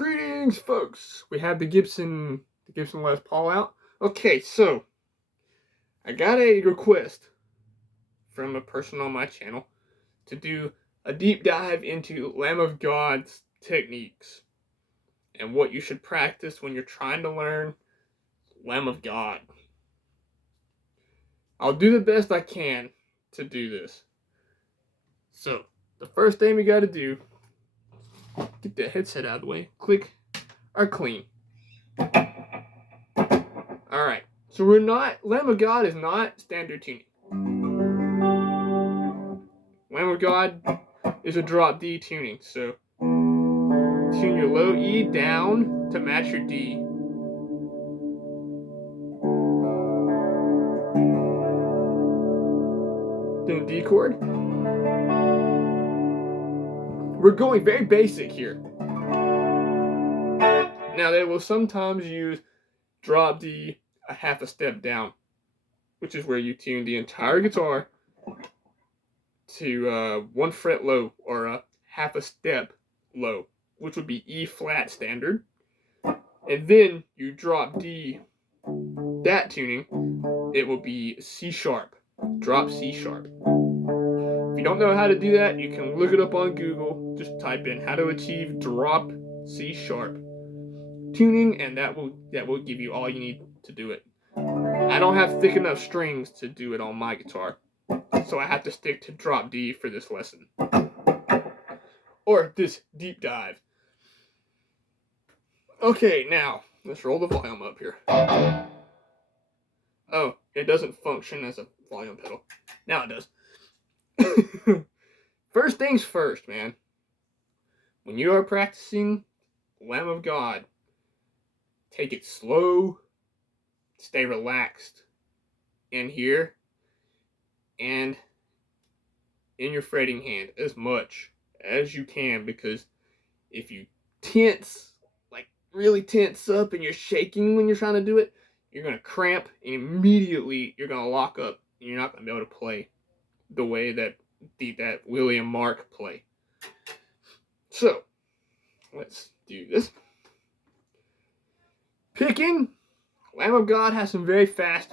Greetings, folks. We have the Gibson Les Paul out. Okay, so I got a request from a person on my channel to do a deep dive into Lamb of God's techniques and what you should practice when you're trying to learn Lamb of God. I'll do the best I can to do this. So, the first thing we got to do, get the headset out of the way, click our clean. Alright, so Lamb of God is not standard tuning. Lamb of God is a drop D tuning, so tune your low E down to match your D. Then D chord. We're going very basic here. Now they will sometimes use drop D a half a step down, which is where you tune the entire guitar to 1 fret low or a half a step low, which would be E flat standard. And then you drop D, that tuning, it will be C sharp, drop C sharp. If you don't know how to do that, you can look it up on Google. Just type in how to achieve drop C sharp tuning, and that will give you all you need to do it. I don't have thick enough strings to do it on my guitar, so I have to stick to drop D for this lesson. Or this deep dive. Okay, now, let's roll the volume up here. Oh, it doesn't function as a volume pedal. Now it does. First things first, man. When you are practicing Lamb of God, take it slow, stay relaxed in here, and in your fretting hand as much as you can, because if you tense, like really tense up and you're shaking when you're trying to do it, you're going to cramp and immediately you're going to lock up and you're not going to be able to play the way that Willie and Mark play. So, let's do this. Picking, Lamb of God has some very fast.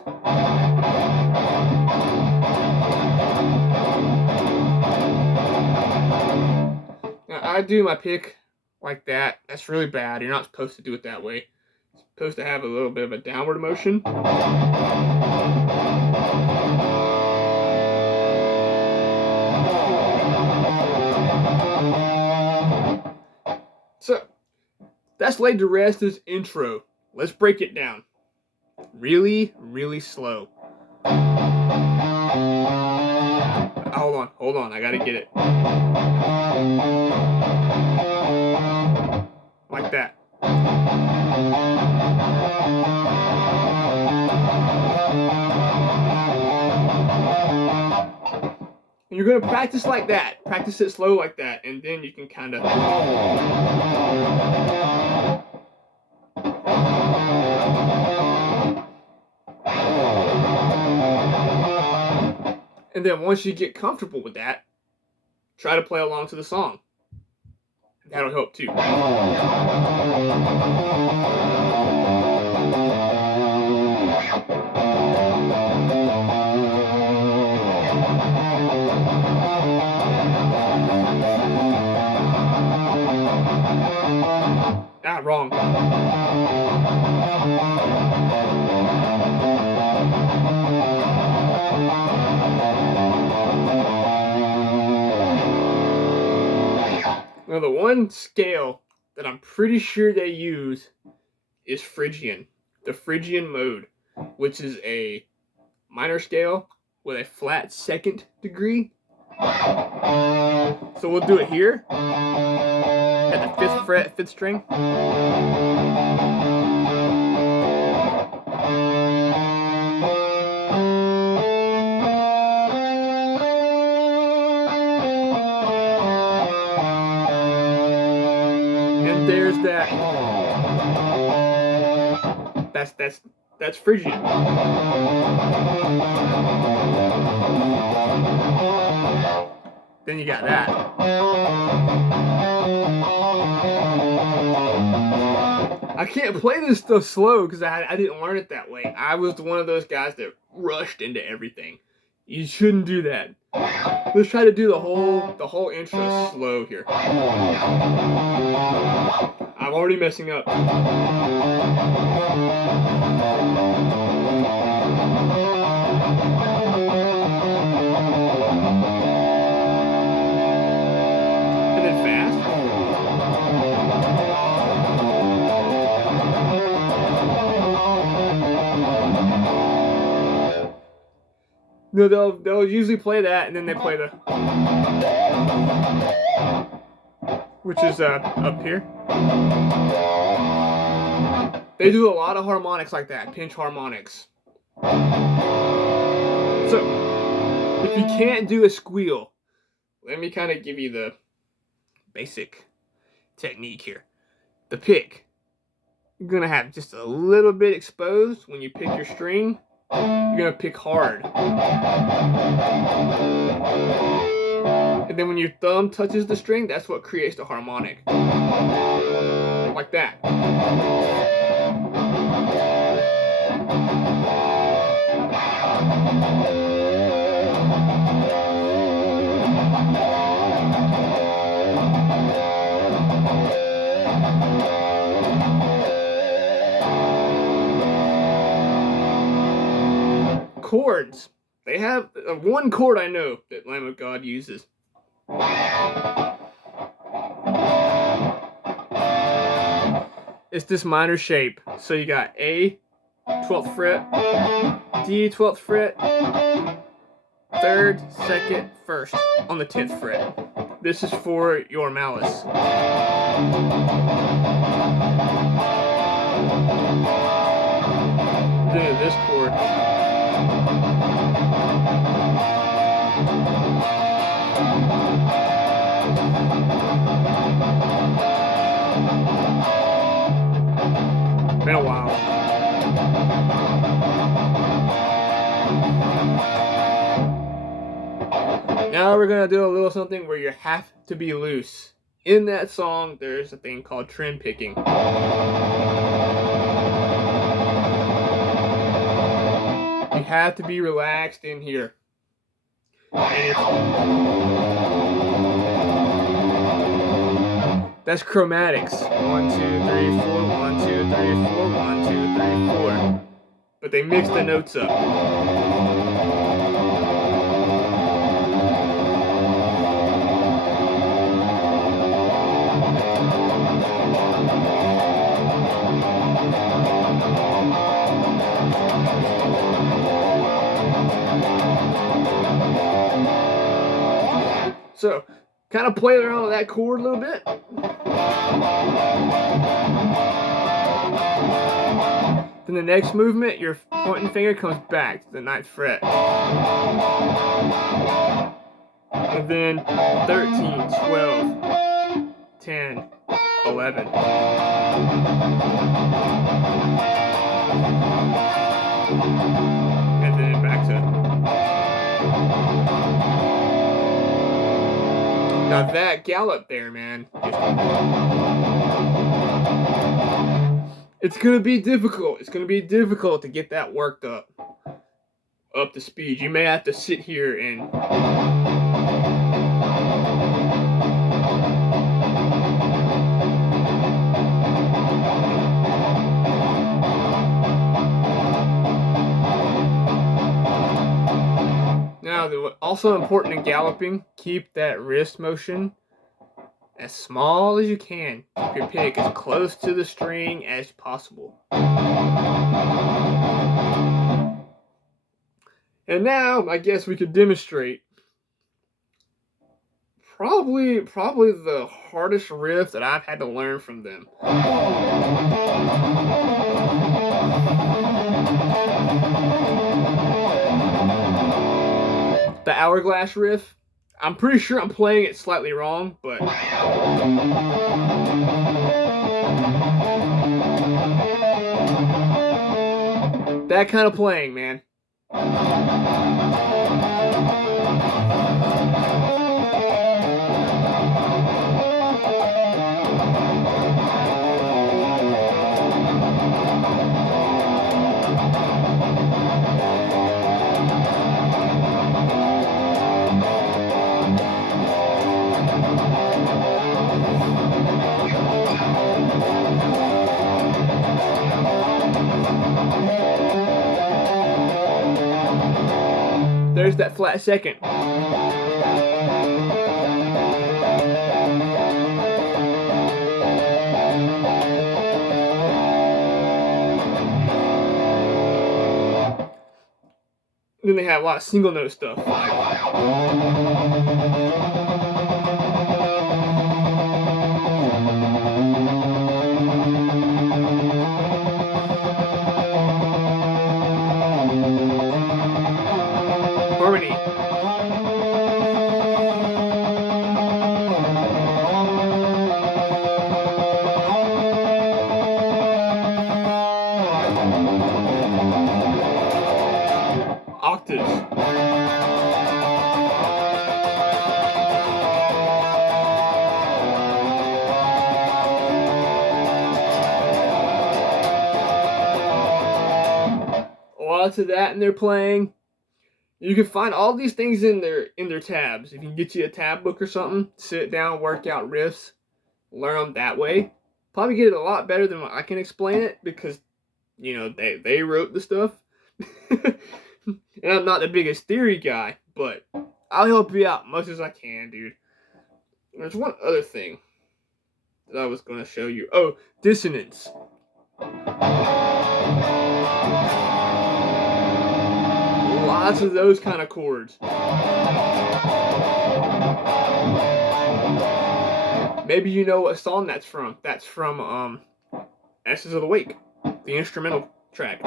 Now, I do my pick like that. That's really bad. You're not supposed to do it that way. You're supposed to have a little bit of a downward motion. So, that's laid to rest as intro. Let's break it down. Really, really slow. Hold on, I gotta get it. Like that. And you're gonna practice like that. Practice it slow like that, and then you can kind of. And then once you get comfortable with that, try to play along to the song. That'll help too. Ah, wrong. Now, the one scale that I'm pretty sure they use is Phrygian. The Phrygian mode, which is a minor scale with a flat second degree. So we'll do it here at the 5th fret, 5th string. And there's that. That's Phrygian. Then you got that. can't play this stuff slow because I didn't learn it that way. I was one of those guys that rushed into everything. You shouldn't do that. Let's try to do the whole intro slow here. I'm already messing up. And then fast. No, they'll usually play that, and then they play the, which is up here. They do a lot of harmonics like that, pinch harmonics. So, if you can't do a squeal, let me kind of give you the basic technique here. The pick, you're gonna have just a little bit exposed when you pick your string. You're gonna pick hard. And then when your thumb touches the string, that's what creates the harmonic. Like that. Chords. They have one chord I know that Lamb of God uses. It's this minor shape. So you got A, 12th fret, D, 12th fret, 3rd, 2nd, 1st on the 10th fret. This is for your malice. Then this chord. Been a while. Now we're gonna do a little something where you have to be loose. In that song, there's a thing called trend picking. You have to be relaxed in here. That's chromatics. 1, 2, 3, 4, 1, 2, 3, 4, 1, 2, 3, 4. But they mix the notes up. So, kind of play around with that chord a little bit. Then the next movement, your pointing finger comes back to the 9th fret. And then 13, 12, 10, 11. And then back to... Now that gallop there, man, it's gonna be difficult. It's gonna be difficult to get that worked up to speed. You may have to sit here and now, also important in galloping, keep that wrist motion as small as you can. Keep your pick as close to the string as possible. And now, I guess we could demonstrate probably the hardest riff that I've had to learn from them. The Hourglass riff. I'm pretty sure I'm playing it slightly wrong, but that kind of playing, man. there's that flat second. Then they have a lot of single note stuff. Harmony. Octaves. Lots of that in their playing. You can find all these things in their tabs. If you can get you a tab book or something, sit down, work out riffs, learn them that way. Probably get it a lot better than I can explain it because, you know, they wrote the stuff. And I'm not the biggest theory guy, but I'll help you out much as I can, dude. There's one other thing that I was going to show you. Oh, dissonance. Lots of those kind of chords. Maybe you know what song that's from. That's from Ashes of the Wake, the instrumental track.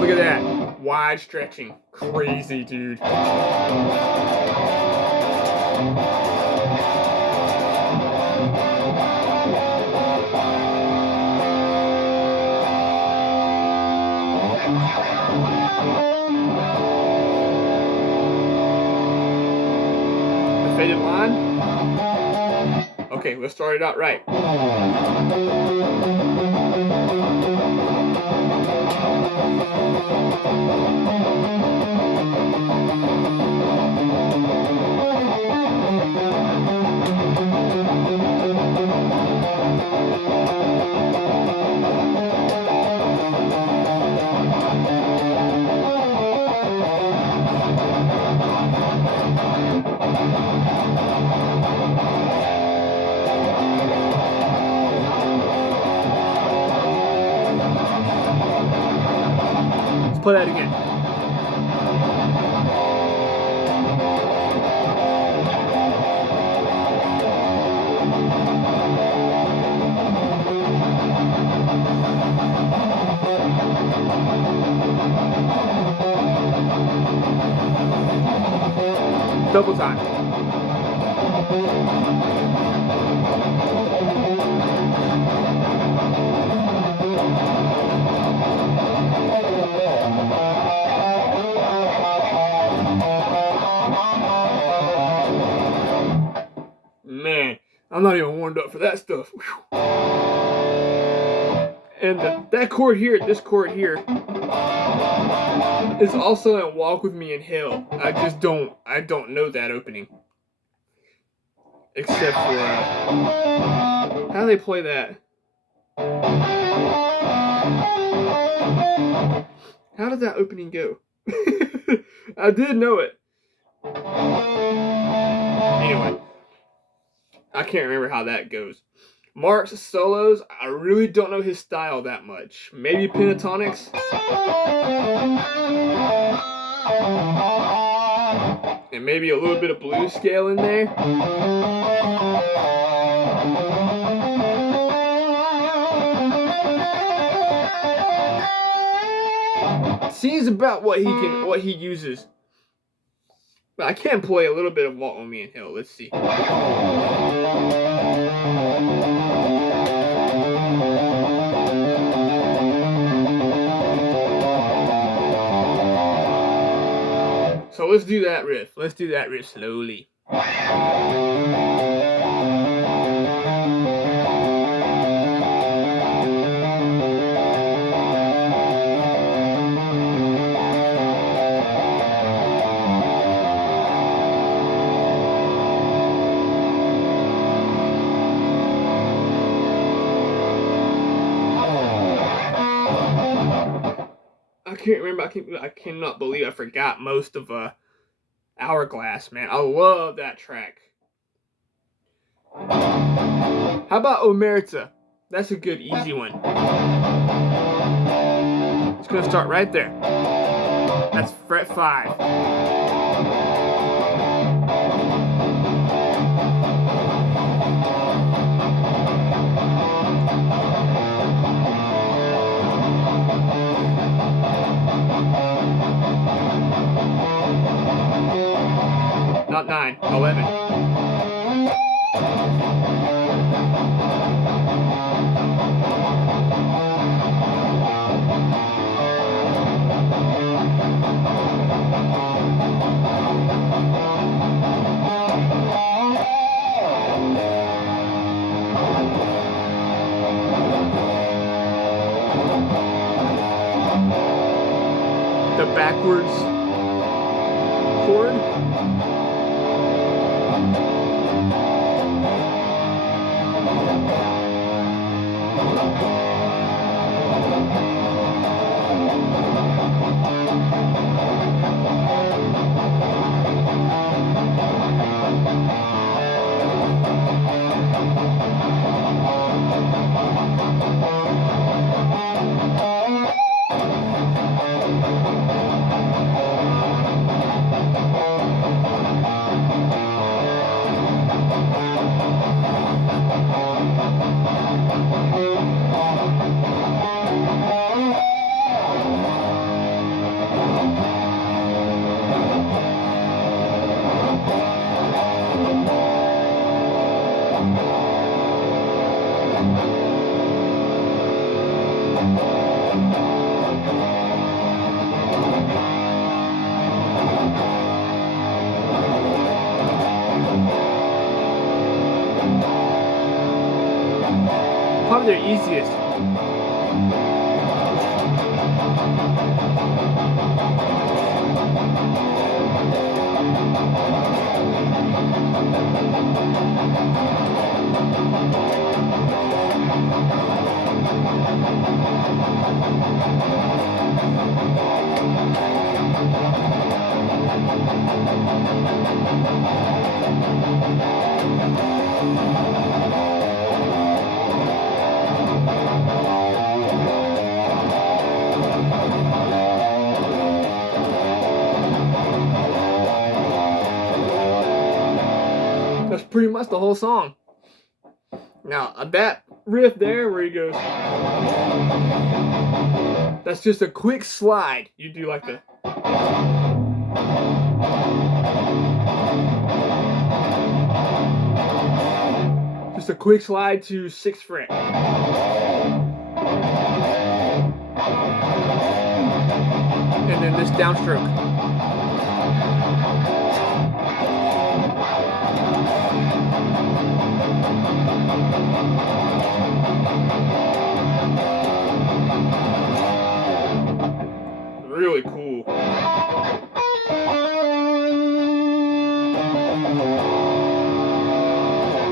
Look at that. Wide stretching. Crazy, dude. The faded line. Okay, let's start it out right. Let's play that again. Double time. Man, I'm not even warmed up for that stuff. Whew. And that chord here, this chord here, is also in Walk With Me in Hell. I don't know that opening. Except for, how do they play that? How did that opening go? I did know it. Anyway, I can't remember how that goes. Mark's solos, I really don't know his style that much. Maybe pentatonics. And maybe a little bit of blues scale in there. Seems about what he uses. But I can play a little bit of Walk With Me in Hell. Let's see. So let's do that riff. Let's do that riff slowly. can't remember. I cannot believe I forgot most of Hourglass, man. I love that track. How about Omerta? That's a good, easy one. It's gonna start right there. That's fret 5. Not 9, 11. The backwards chord. Probably their easiest. That's pretty much the whole song. Now, that riff there where he goes, that's just a quick slide. You do like the... Just a quick slide to 6th fret. And then this downstroke. Really cool.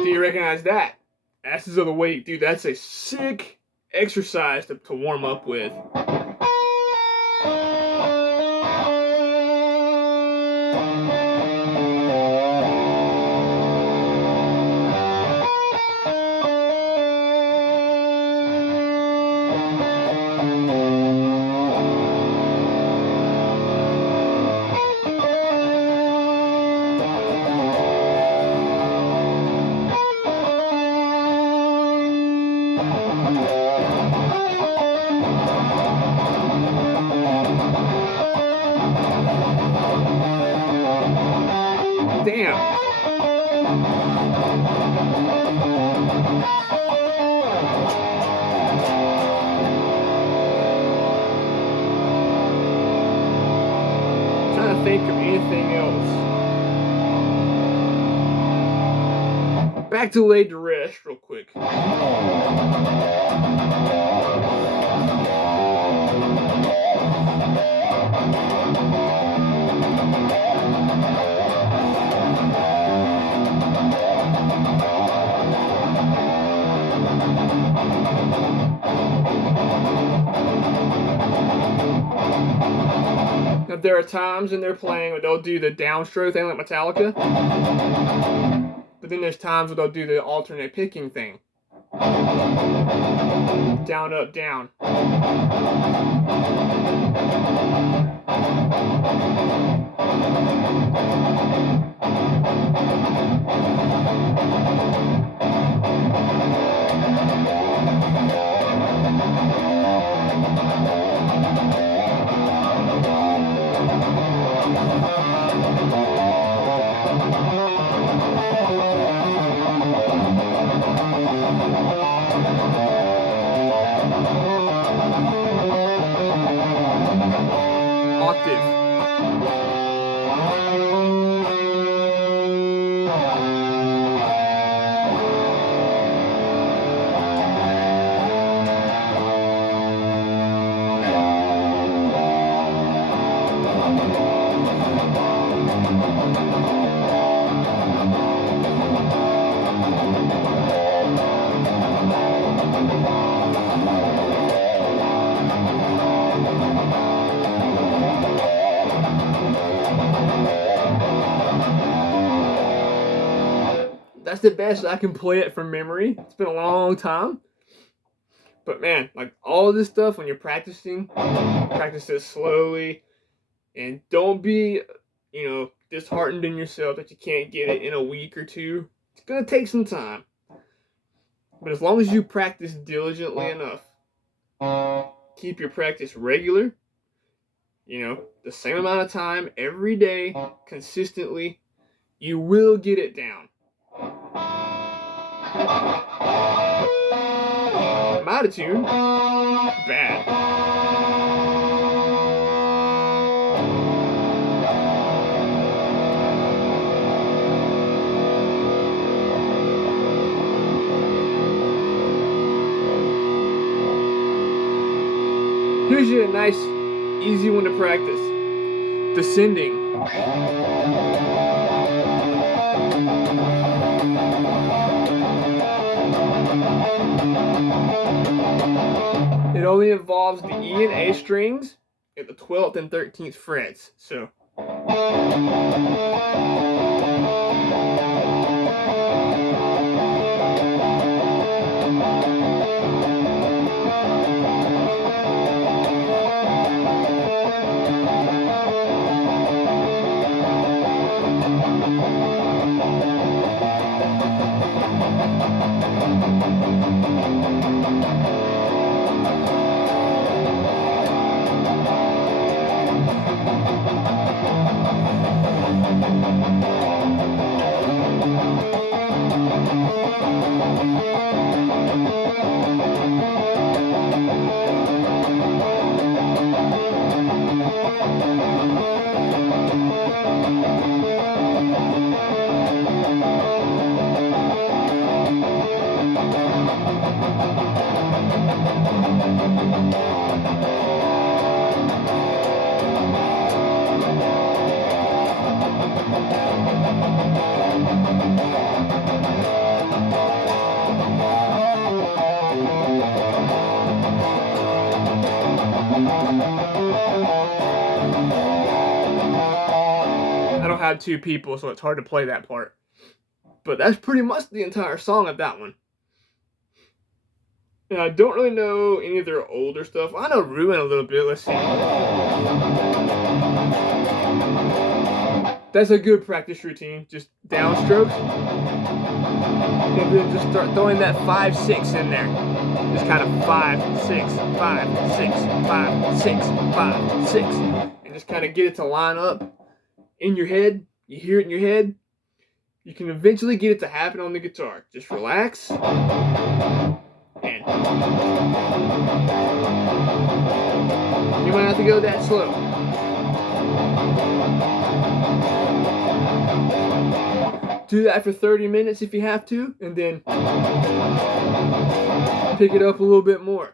Do you recognize that? Asses of the Weight, dude, that's a sick exercise to warm up with. Damn. I'm trying to think of anything else. Back to Laid to Rest real quick. But there are times when they're playing where they'll do the downstroke thing like Metallica. But then there's times where they'll do the alternate picking thing. Down, up, down. Octave. That's the best I can play it from memory. It's been a long time. But man, like all of this stuff, when you're practicing, practice it slowly. And don't be, disheartened in yourself that you can't get it in a week or two. It's going to take some time. But as long as you practice diligently enough, keep your practice regular, the same amount of time every day, consistently, you will get it down. My attitude, bad. Here's a nice, easy one to practice. Descending. It only involves the E and A strings at the 12th and 13th frets. So I don't have two people, so it's hard to play that part. But that's pretty much the entire song of that one. And I don't really know any of their older stuff. I know Ruin a little bit. Let's see. That's a good practice routine. Just downstrokes. And then just start throwing that 5-6 in there. Just kind of 5, 6, 5, 6, 5, 6, 5, 6. And just kind of get it to line up in your head. You hear it in your head. You can eventually get it to happen on the guitar. Just relax. And you might have to go that slow. Do that for 30 minutes if you have to, and then pick it up a little bit more.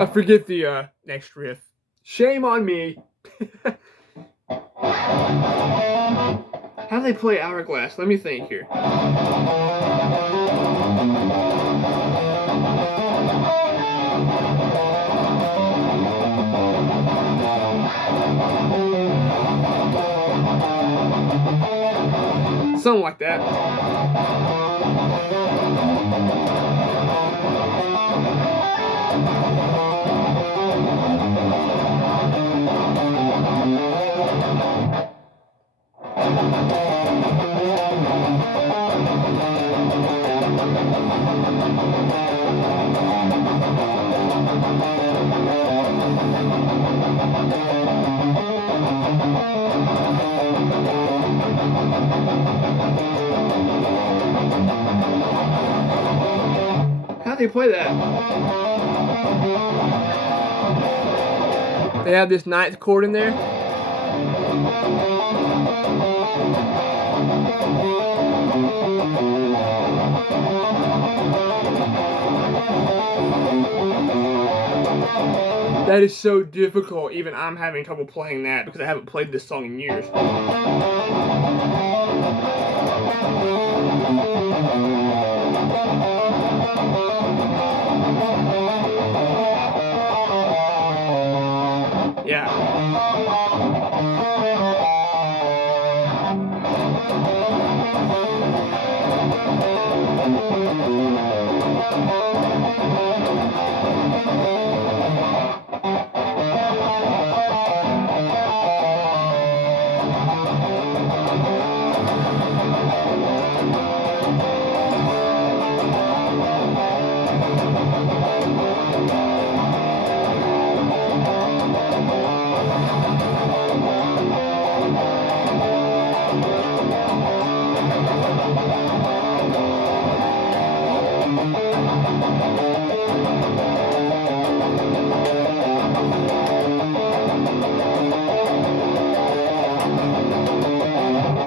I forget the next riff. Shame on me. How do they play Hourglass? Let me think here. Something like that. How do they play that? They have this ninth chord in there. That is so difficult. Even I'm having trouble playing that because I haven't played this song in years. Yeah.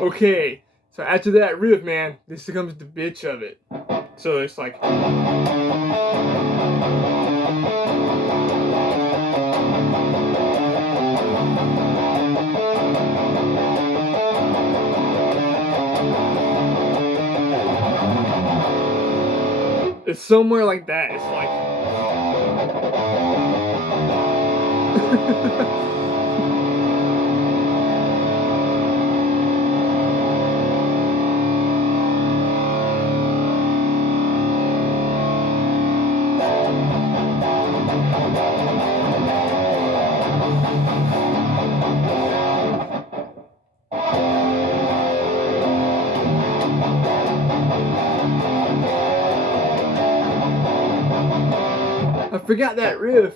Okay, so after that riff, man, this becomes the bitch of it. So it's like. It's somewhere like that. It's like. I forgot that riff.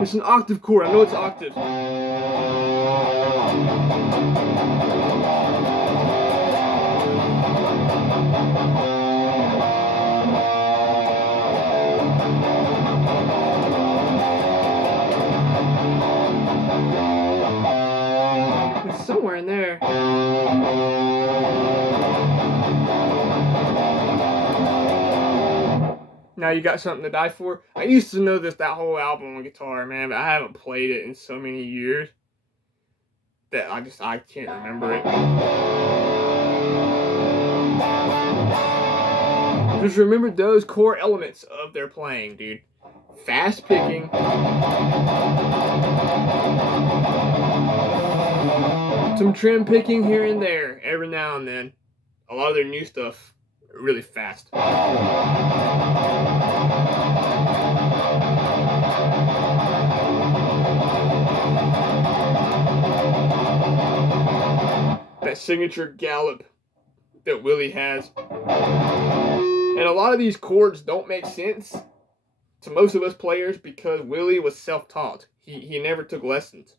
It's an octave chord. I know it's octave. It's somewhere in there. Now You Got Something to Die For. I used to know that whole album on guitar, man, but I haven't played it in so many years that I can't remember it. Just remember those core elements of their playing, dude. Fast picking. Some trim picking here and there, every now and then. A lot of their new stuff, really fast. That signature gallop that Willie has. And a lot of these chords don't make sense to most of us players because Willie was self-taught. He never took lessons.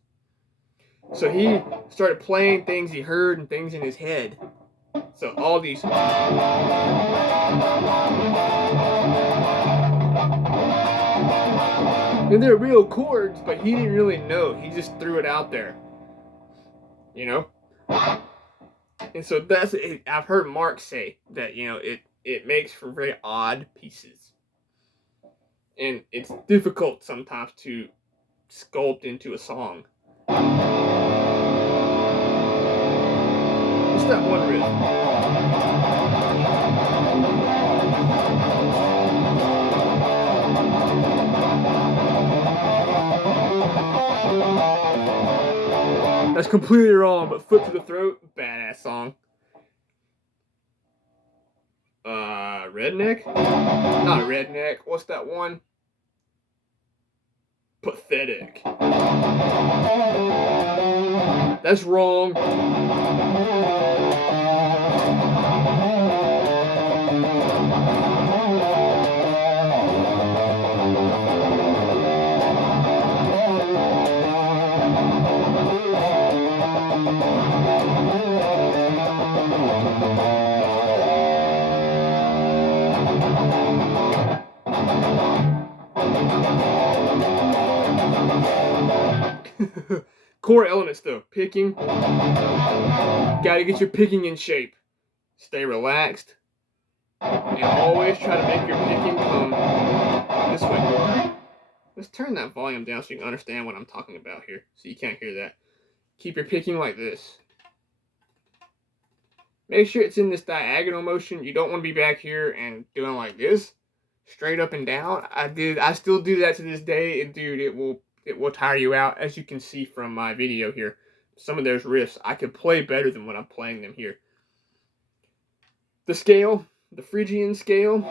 So he started playing things he heard and things in his head. So all these. And they're real chords, but he didn't really know. He just threw it out there. You know? And so that's it. I've heard Mark say that, you know, it makes for very odd pieces. And it's difficult sometimes to sculpt into a song. What's that one riff? That's completely wrong, but Foot to the Throat, badass song. Redneck? Not Redneck. What's that one? Pathetic. That's wrong. Core elements though, picking. Gotta get your picking in shape. Stay relaxed. And always try to make your picking come this way. Let's turn that volume down so you can understand what I'm talking about here. So you can't hear that. Keep your picking like this. Make sure it's in this diagonal motion. You don't want to be back here and doing like this. Straight up and down. I still do that to this day, and dude, it will tire you out, as you can see from my video here. Some of those riffs I could play better than when I'm playing them here. The scale, the Phrygian scale.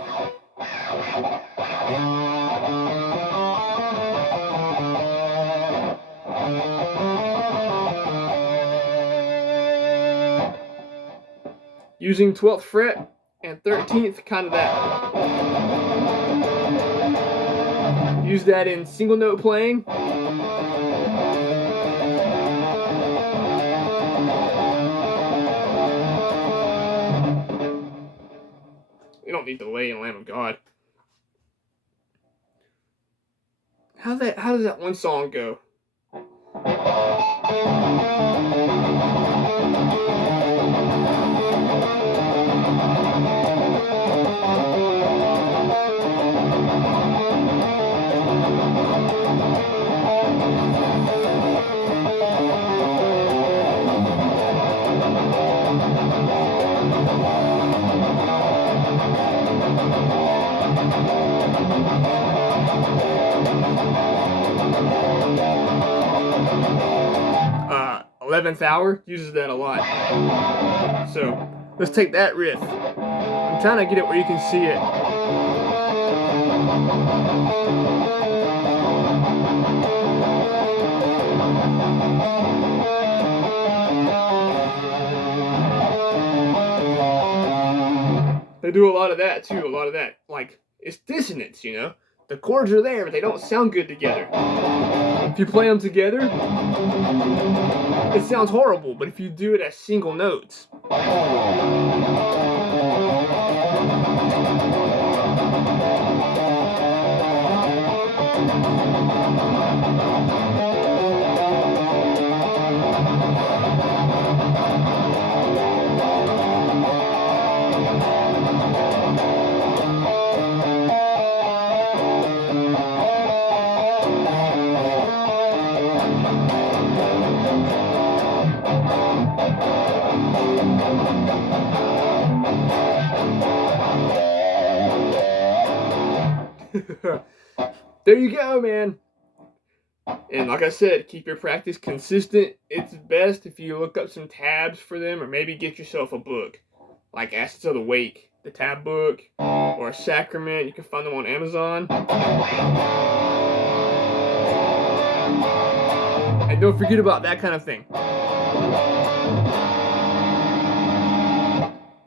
Using 12th fret and 13th, kind of that. Use that in single note playing. We don't need delay in Lamb of God. How does that one song go? "11th Hour" uses that a lot. So let's take that riff. I'm trying to get it where you can see it. They do a lot of that too, a lot of that. Like, it's dissonance, you know? The chords are there, but they don't sound good together. If you play them together, it sounds horrible, but if you do it as single notes, there you go, man. And like I said, keep your practice consistent. It's best if you look up some tabs for them, or maybe get yourself a book like Ashes of the Wake, the tab book, or a Sacrament. You can find them on Amazon. And don't forget about that kind of thing.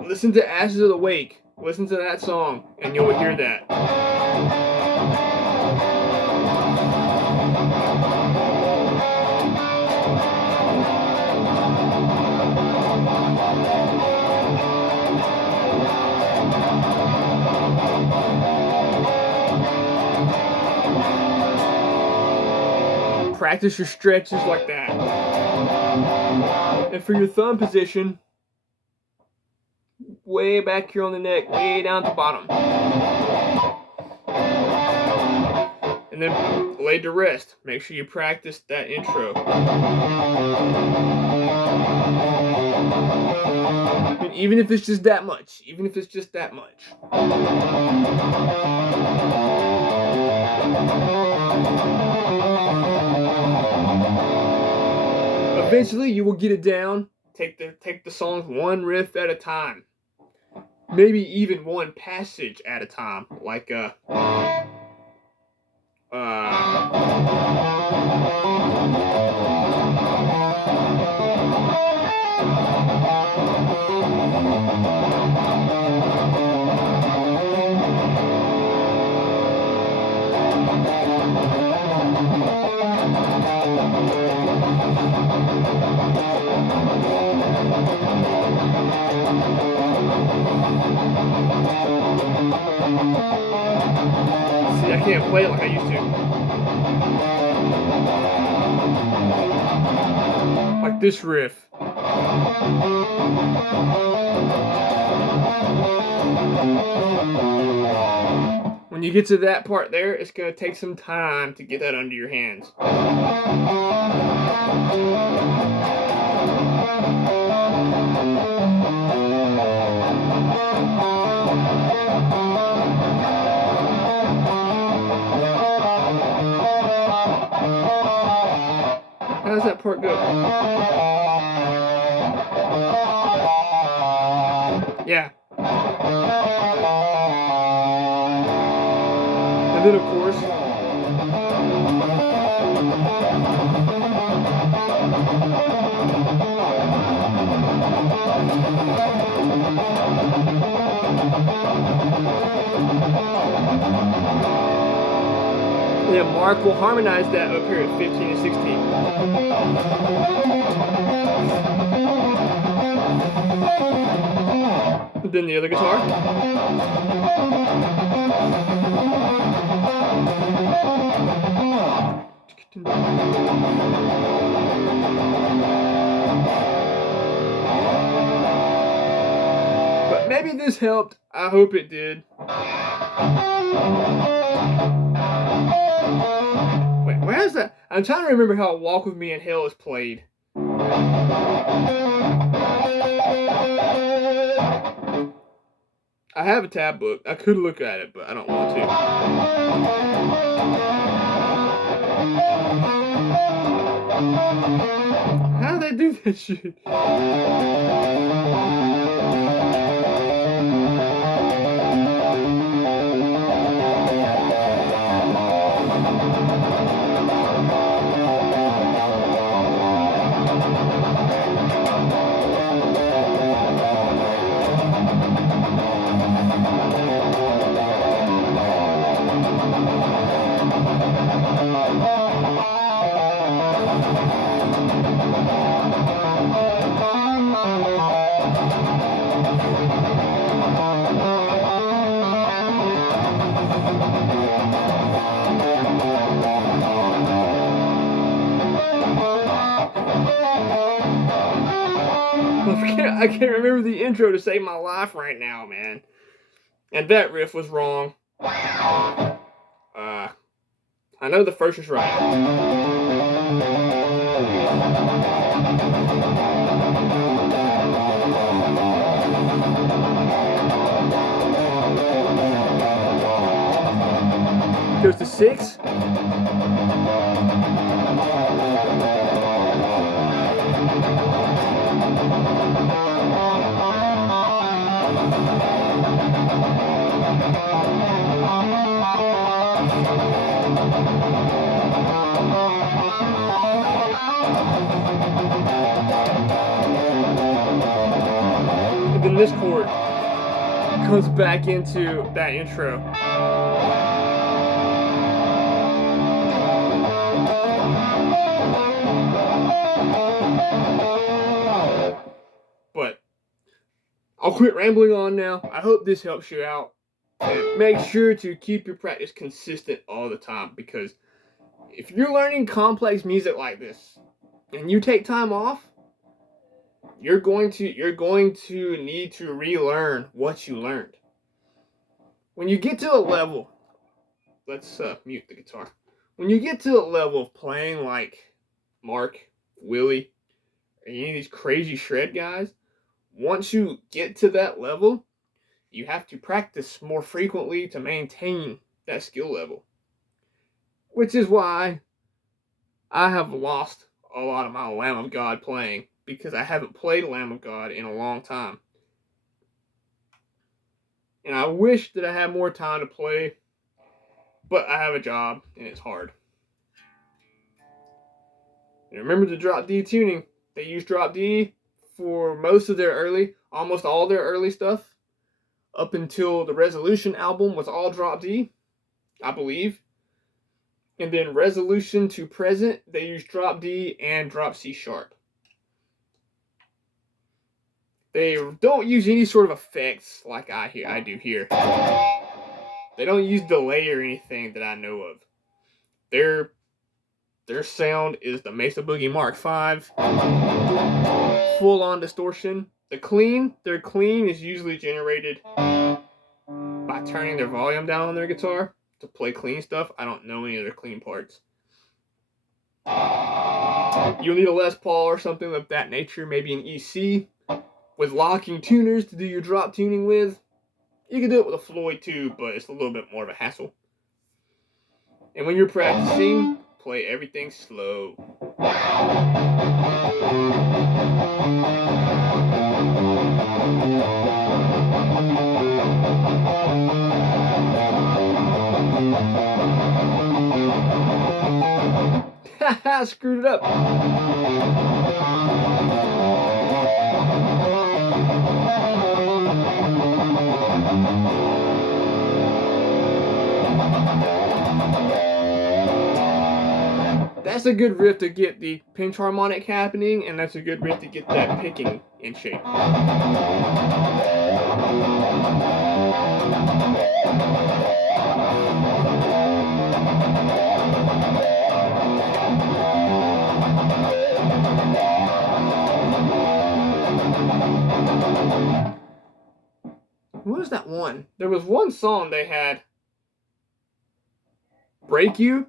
Listen to Ashes of the Wake. Listen to that song, and you'll hear that. Practice your stretches like that. And for your thumb position, way back here on the neck, way down at the bottom. And then lay to rest. Make sure you practice that intro. And even if it's just that much. Eventually you will get it down. Take the songs one riff at a time. Maybe even one passage at a time. Like see, I can't play it like I used to. Like this riff. When you get to that part there, it's going to take some time to get that under your hands. How does that part go? Yeah. And then, of course, then Mark will harmonize that up here at 15 and 16. And then the other guitar. But maybe this helped. I hope it did. Wait, where is that? I'm trying to remember how Walk With Me in Hell is played. I have a tab book. I could look at it, but I don't want to. How do they do that shit? I can't remember the intro to save my life right now, man. And that riff was wrong. I know the first is right. Goes to 6. And then this chord comes back into that intro. But I'll quit rambling on now. I hope this helps you out. And make sure to keep your practice consistent all the time, because if you're learning complex music like this and you take time off, you're going to need to relearn what you learned. When you get to a level, let's mute the guitar. When you get to a level of playing like Mark, Willie, or any of these crazy shred guys, once you get to that level, you have to practice more frequently to maintain that skill level. Which is why I have lost a lot of my Lamb of God playing, because I haven't played Lamb of God in a long time. And I wish that I had more time to play, but I have a job and it's hard. And remember the drop D tuning. They use drop D for almost all their early stuff, up until the Resolution album was all drop D, I believe. And then Resolution to present, they use drop D and drop C sharp. They don't use any sort of effects like I do here. They don't use delay or anything that I know of. Their sound is the Mesa Boogie Mark V, full on distortion. Their clean is usually generated by turning their volume down on their guitar to play clean stuff. I don't know any of their clean parts. You'll need a Les Paul or something of that nature, maybe an EC with locking tuners to do your drop tuning with. You can do it with a Floyd too, but it's a little bit more of a hassle. And when you're practicing, play everything slow. Haha, screwed it up. That's a good riff to get the pinch harmonic happening, and that's a good riff to get that picking in shape. What was that one? There was one song they had. Break You?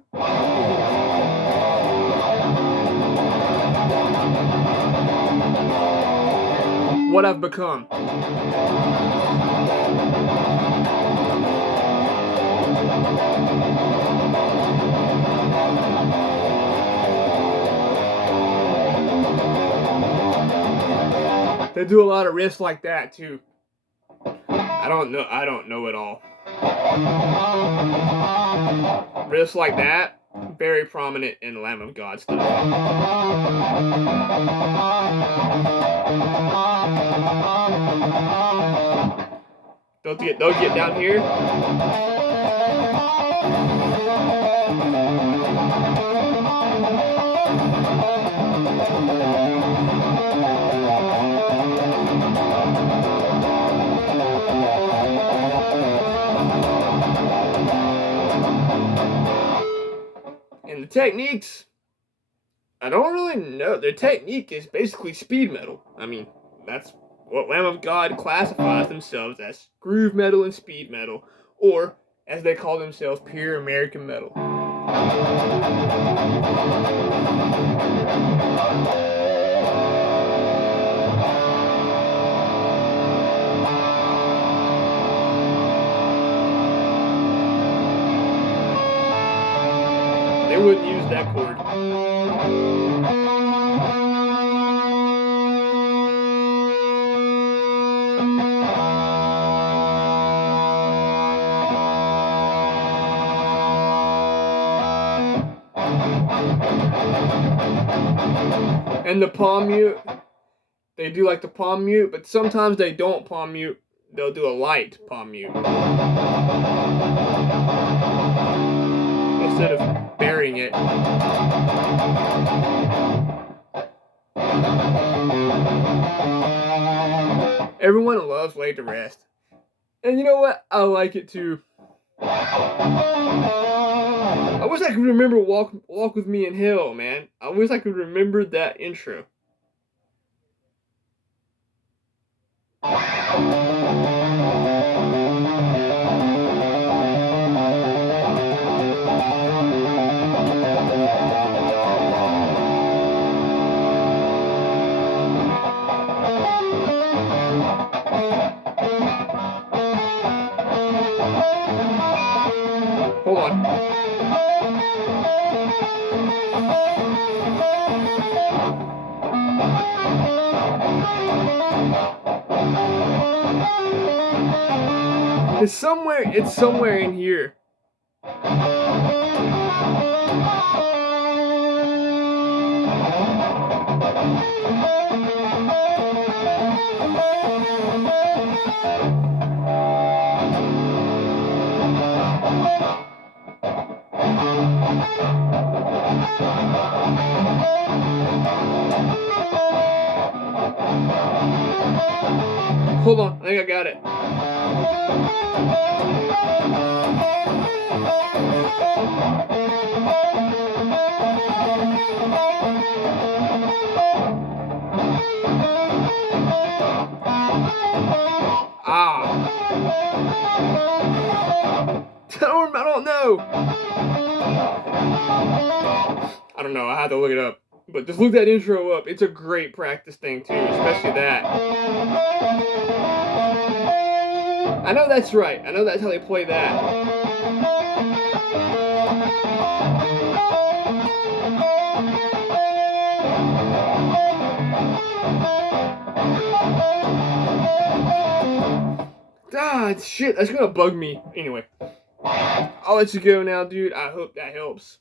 What I've Become. They do a lot of riffs like that too. I don't know it all. Riffs like that, very prominent in Lamb of God stuff. They'll get down here. And the techniques, I don't really know. Their technique is basically speed metal. I mean, that's what Lamb of God classifies themselves as: groove metal and speed metal, or as they call themselves, pure American metal. They wouldn't use that chord. And the palm mute, they do like the palm mute, but sometimes they don't palm mute. They'll do a light palm mute instead of burying it. Everyone loves Laid to Rest. And you know what? I like it too. I wish I could remember Walk With Me in Hell, man. I wish I could remember that intro. Hold on. It's somewhere in here. Hold on, I think I got it. I don't know. I don't know. I had to look it up. But just look that intro up. It's a great practice thing too, especially that. I know that's right. I know that's how they play that. Shit, that's gonna bug me. Anyway, I'll let you go now, dude. I hope that helps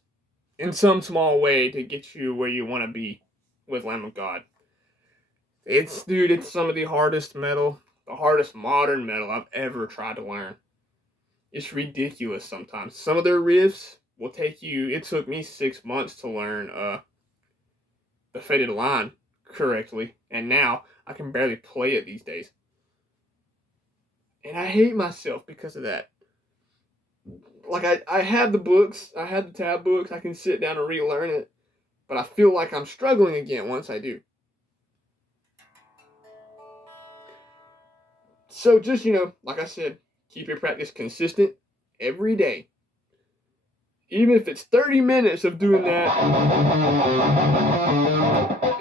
in some small way to get you where you want to be with Lamb of God. It's some of the hardest metal, the hardest modern metal I've ever tried to learn. It's ridiculous sometimes. Some of their riffs will take you, it took me 6 months to learn the Faded Line correctly, and now I can barely play it these days. And I hate myself because of that. Like, I have the books, I have the tab books, I can sit down and relearn it, but I feel like I'm struggling again once I do. So just, like I said, keep your practice consistent every day. Even if it's 30 minutes of doing that,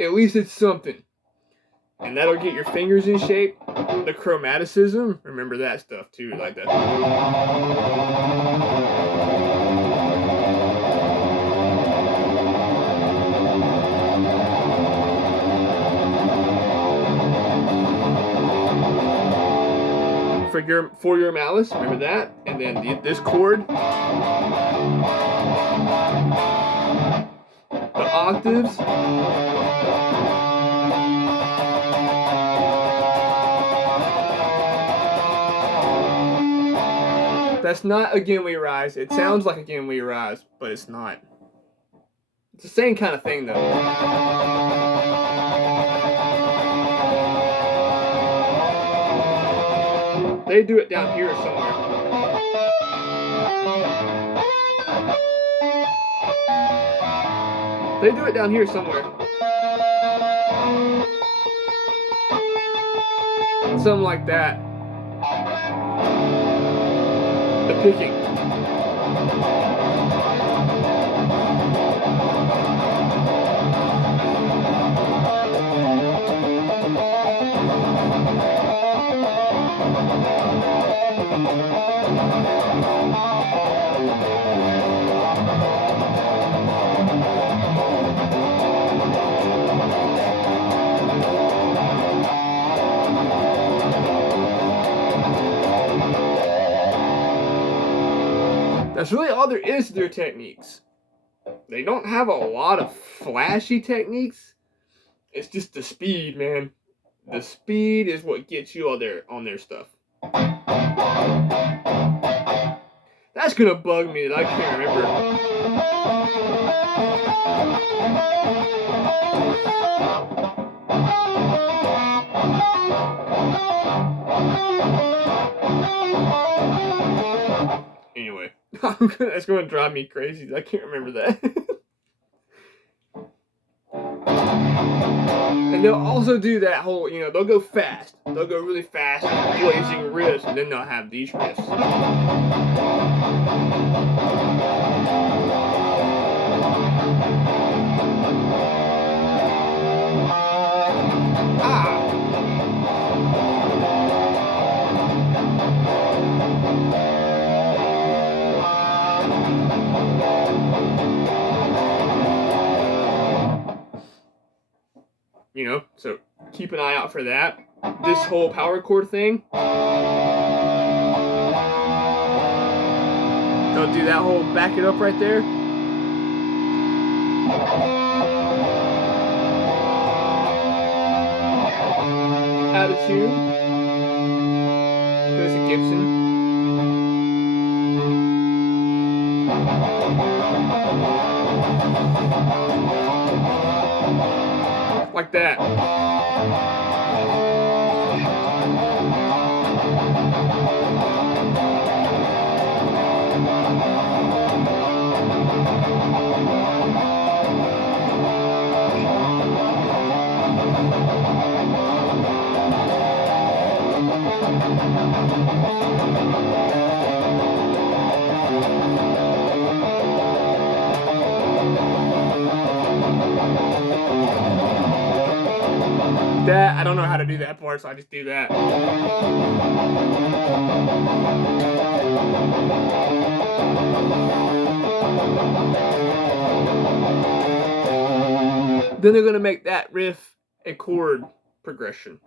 at least it's something. And that'll get your fingers in shape. The chromaticism, remember that stuff too, like that. For your malice, remember that, and then this chord, the octaves. That's not Again We Rise. It sounds like Again We Rise, but it's not. It's the same kind of thing, though. They do it down here somewhere. They do it down here somewhere. Something like that. The picking. That's really all there is to their techniques. They don't have a lot of flashy techniques. It's just the speed, man. The speed is what gets you on their stuff. That's gonna bug me that I can't remember. Anyway, that's gonna drive me crazy. I can't remember that. And they'll also do that whole, they'll go fast. They'll go really fast, blazing riffs, and then they'll have these riffs. So keep an eye out for that. This whole power chord thing, they'll do that whole back it up right there. Out of tune. Goes to Gibson. Like that. That, I don't know how to do that part, so I just do that. Then they're going to make that riff a chord progression.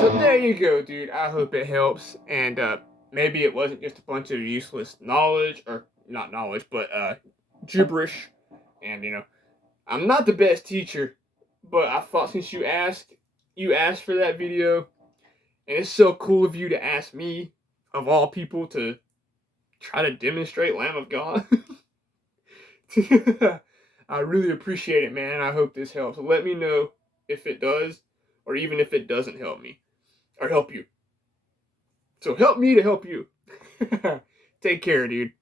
So there you go, dude. I hope it helps, and maybe it wasn't just a bunch of useless knowledge, or not knowledge, but gibberish. And I'm not the best teacher, but I thought since you asked for that video, and it's so cool of you to ask me, of all people, to try to demonstrate Lamb of God. I really appreciate it, man. I hope this helps. Let me know if it does, or even if it doesn't help me, or help you. So help me to help you. Take care, dude.